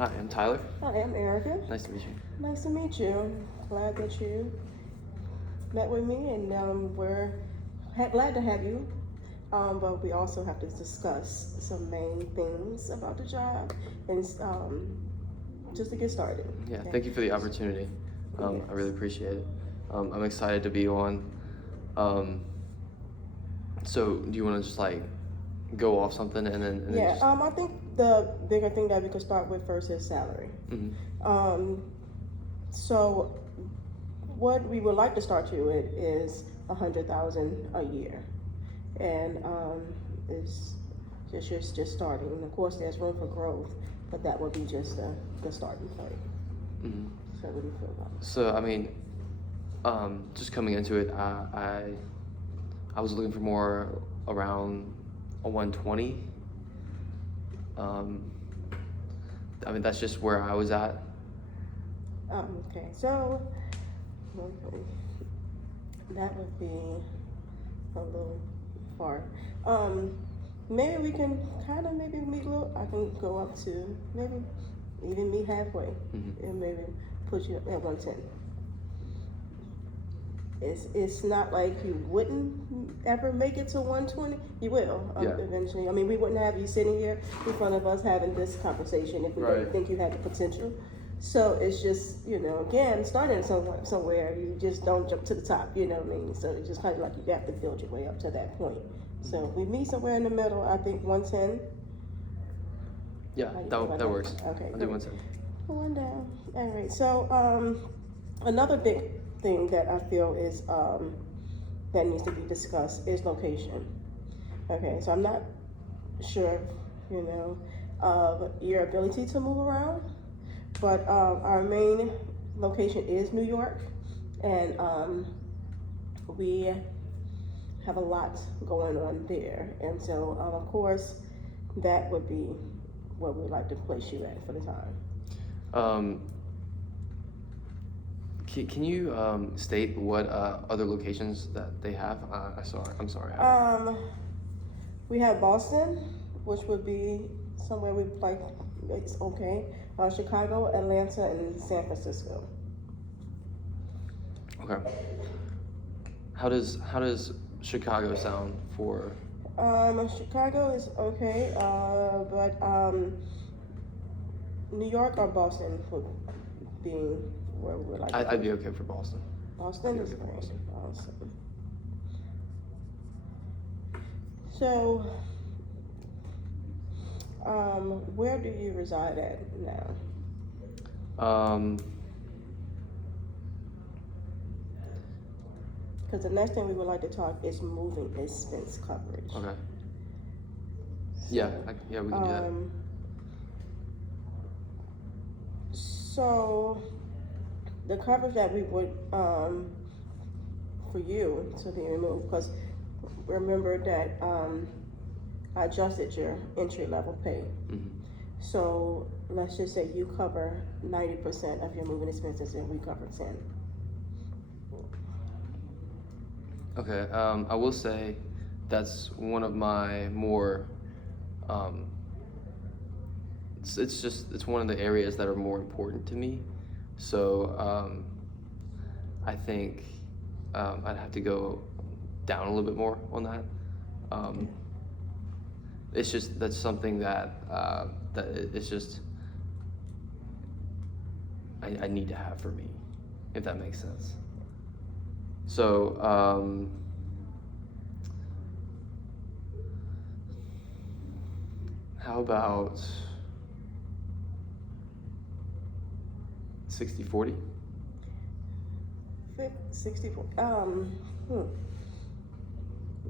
Hi, I'm Tyler. Hi, I'm Erica. Nice to meet you. Nice to meet you. Glad that you met with me, and we're glad to have you. But we also have to discuss some main things about the job, and just to get started. Yeah, Okay? thank you for the opportunity. Yes. I really appreciate it. I'm excited to be on. So do you want to just like go off something and then Yeah. just... I think the bigger thing that we could start with first is salary. Mhm. So what we would like to start you with is 100,000 a year, and it's just starting. And of course, there's room for growth, but that would be just the starting point. Mhm. So what do you feel about it? So I mean, just coming into it, I was looking for more around a 120. I mean, that's just where I was at. Okay, so that would be a little far. Maybe we can kind of maybe meet a little. I can go up to maybe even meet halfway, Mhm. and maybe put you at 110. It's not like you wouldn't ever make it to 120. You will Yeah. eventually. I mean, we wouldn't have you sitting here in front of us having this conversation if we didn't Right. think you had the potential. So it's just, again, starting somewhere, you just don't jump to the top, you know what I mean? So it's just kind of like you have to build your way up to that point. So if we meet somewhere in the middle, I think 110. Yeah, that works. Okay, I'll do good. 110. One down. All right. So another big thing that I feel is that needs to be discussed is location. Okay. So I'm not sure, of your ability to move around, but our main location is New York, and we have a lot going on there, and so of course that would be where we'd like to place you at for the time. Can you state what other locations that they have? I'm sorry. We have Boston, which would be somewhere we like. It's okay. Chicago, Atlanta, and San Francisco. Okay. How does Chicago sound for? Chicago is okay, but New York or Boston would be where we would like. I'd be okay for Boston. Boston I'd is be okay for great. Boston. Awesome. So, where do you reside at now? Because the next thing we would like to talk is moving expense coverage. Okay. Yeah, yeah, we can do that. So the coverage that we would for you to be removed, because remember that I adjusted your entry level pay. Mhm. So let's just say you cover 90% of your moving expenses and we cover 10. Okay. I will say that's one of my more. It's one of the areas that are more important to me. So I think I'd have to go down a little bit more on that. It's just that's something that it's just I need to have for me, if that makes sense. So how about 60/40? 64.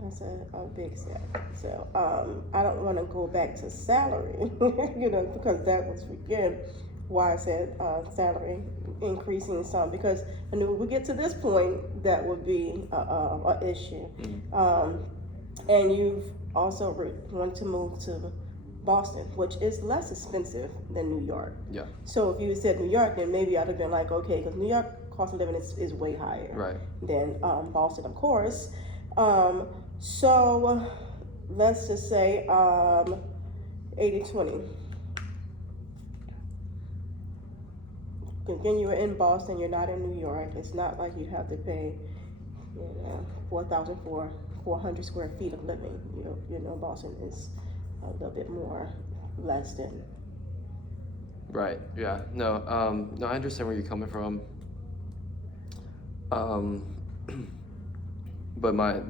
That's a big step. So I don't want to go back to salary, because that was again why I said salary increasing some, because I knew when we get to this point that would be a issue. And you've also wanted to move to Boston, which is less expensive than New York. Yeah. So if you said New York, then maybe I'd have been like, okay, because New York cost of living is way higher Right. than Boston, of course. So let's just say 80-20. again, you're in Boston, you're not in New York. It's not like you have to pay, 4,000 for 400 square feet of living. Boston is a little bit more, less than. Right. Yeah. No. No. I understand where you're coming from. But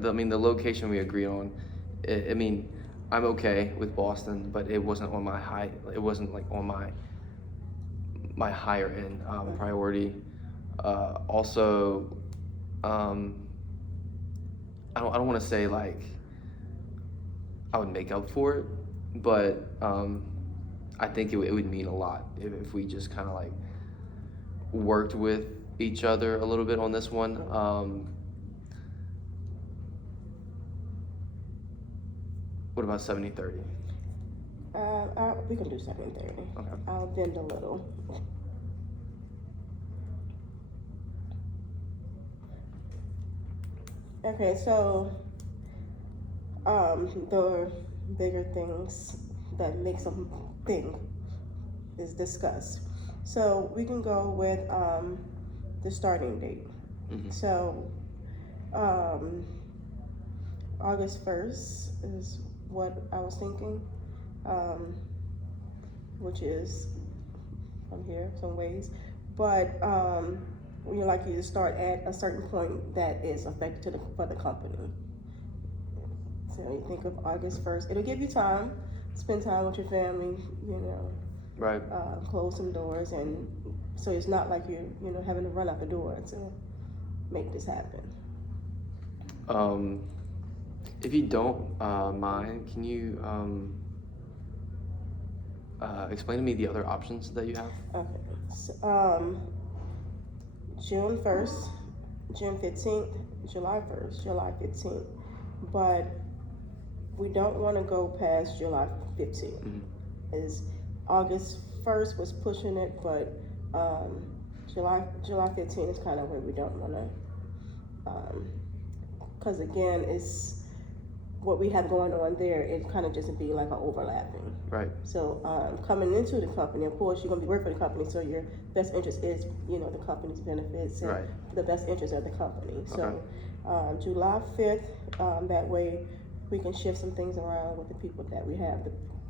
the location we agreed on. I mean, I'm okay with Boston, but it wasn't on my high. It wasn't like on my higher end priority. Also, I don't want to say like I would make up for it, but I think it would mean a lot if we just kind of like worked with each other a little bit on this one. What about 70-30? We can do 7:30. Okay. I'll bend a little. Okay, so the bigger things that make something is discussed. So we can go with the starting date. Mm-hmm. So August 1st is what I was thinking, which is from here some ways, but we like you to start at a certain point that is affected for the company. So you think of August 1st. It'll give you time, spend time with your family, Right. Close some doors, and so it's not like you're having to run out the door to make this happen. If you don't mind, can you explain to me the other options that you have? Okay. So, June 1st, June 15th, July 1st, July 15th, but we don't want to go past July 15th. Mm-hmm. Is August 1st was pushing it, but July 15th is kind of where we don't want to, because again, it's what we have going on there. It kind of just be like an overlapping. Right. So coming into the company, of course, you're going to be working for the company, so your best interest is, the company's benefits and Right. the best interest of the company. Okay. So July 5th, that way we can shift some things around with the people that we have,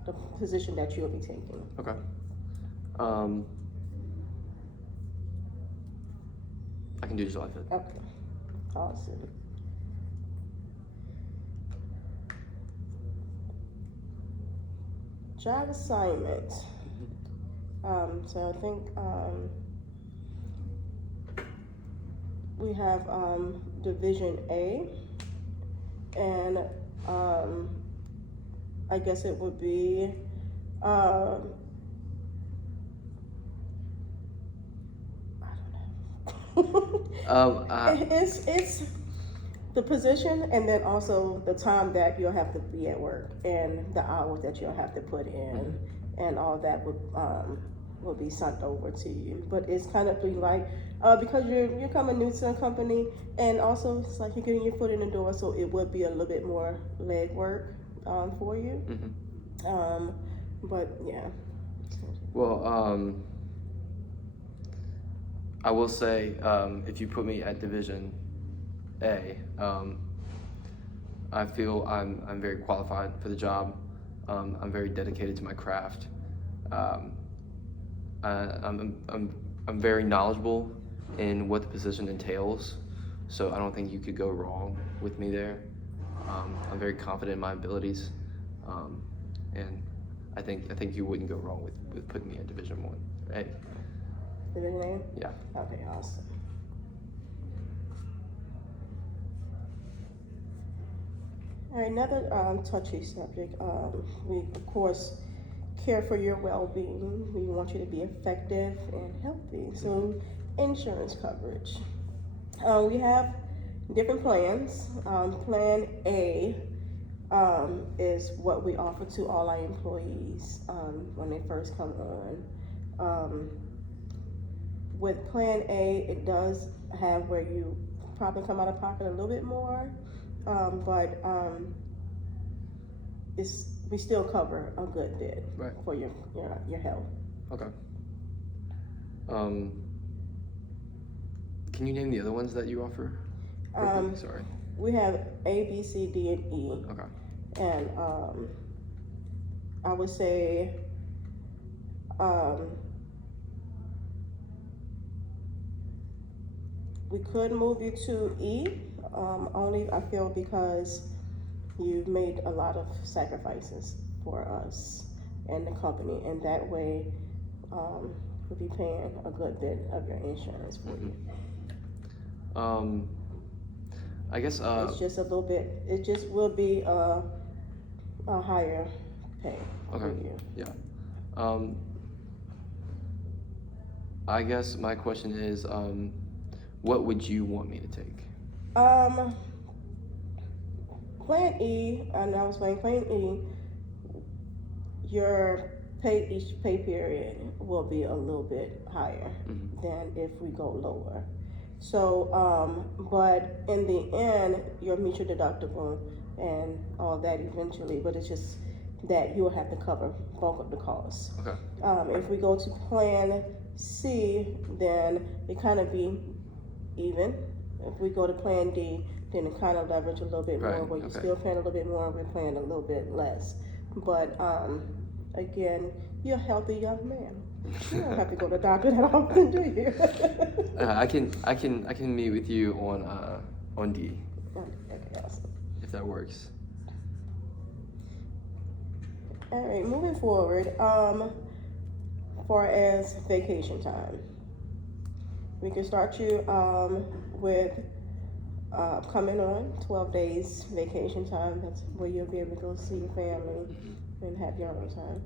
the position that you'll be taking. Okay. I can do July 5th. Okay, awesome. Job assignment. So I think we have Division A, and I guess it would be I don't know. It's the position, and then also the time that you'll have to be at work, and the hours that you'll have to put in, and all that will be sent over to you. But it's kind of be like because you're coming new to the company, and also it's like you're getting your foot in the door, so it would be a little bit more leg work for you. Mm-hmm. But yeah. Well, I will say if you put me at Division A, I feel I'm very qualified for the job. I'm very dedicated to my craft. I'm very knowledgeable in what the position entails, so I don't think you could go wrong with me there. I'm very confident in my abilities, and I think you wouldn't go wrong with putting me in Division A. Division A? Yeah. Okay, awesome. All right, another touchy subject. We, of course, care for your well-being. We want you to be effective and healthy. So, insurance coverage. We have different plans. Plan A is what we offer to all our employees when they first come on. With Plan A, it does have where you probably come out of pocket a little bit more, but we still cover a good bit Right. for your health. Okay. Can you name the other ones that you offer? Quickly? Sorry. We have A, B, C, D, and E. Okay. And I would say we could move you to E, only I feel because you've made a lot of sacrifices for us and the company, and that way we'll be paying a good bit of your insurance for you. I guess It's just a little bit, it just will be a higher pay for okay. you. Yeah. I guess my question is, what would you want me to take? Plan E, and I was playing Plan E, each pay period will be a little bit higher than if we go lower. So, but in the end, you'll meet your deductible and all that eventually, but it's just that you'll have to cover bulk of the costs. Okay. If we go to Plan C, then it kind of be even. If we go to Plan D, then it kind of leverage a little bit more, where you're still paying a little bit more, we're paying a little bit less. But again, you're a healthy young man. You don't have to go to the doctor that often, do you? I can meet with you on D. Okay, awesome. If that works. All right, moving forward, far as vacation time, we can start you with coming on 12 days vacation time. That's where you'll be able to go see your family and have your own time.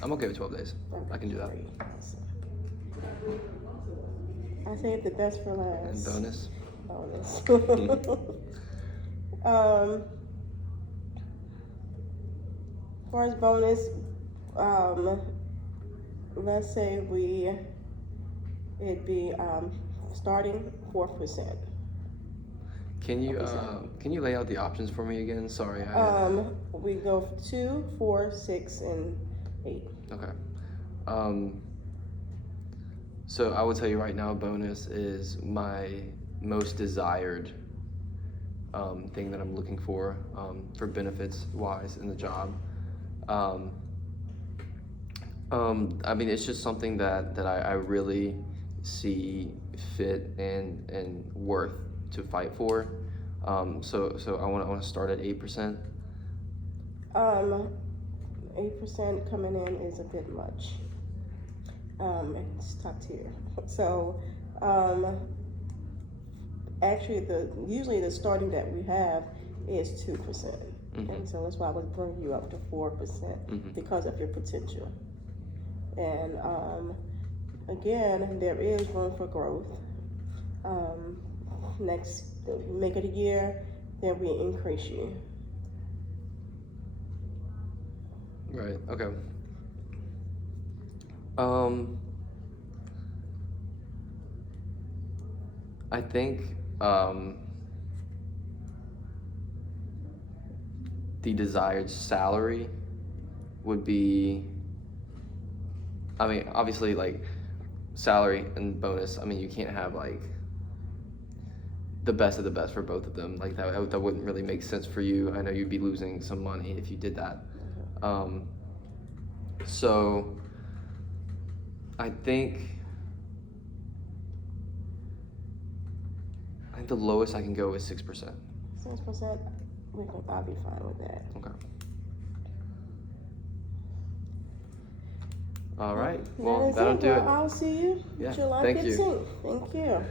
I'm okay with 12 days. I can do that. Awesome. I saved the best for last. And bonus? Bonus. As far as bonus, let's say it'd be starting 4%. Can you lay out the options for me again? Sorry. We go 2, 4, 6, and 8. Okay. So I will tell you right now, bonus is my most desired thing that I'm looking for benefits wise in the job. I mean, it's just something that I really see fit and worth to fight for. So I want to start at 8%. 8% coming in is a bit much. It's top tier. So actually, usually the starting that we have is 2%, and so that's why I was bringing you up to 4% because of your potential. And again, there is room for growth. Next, make it a year, then we increase you. Right. Okay. I think the desired salary would be, I mean, obviously, like, salary and bonus, I mean, you can't have, like, the best of the best for both of them. Like, that wouldn't really make sense for you. I know you'd be losing some money if you did that. So I think the lowest I can go is 6%. 6%, I'll be fine with that. Okay. All right. Well, that'll do it. I'll see you Yeah, July thank you. 15th. Thank you.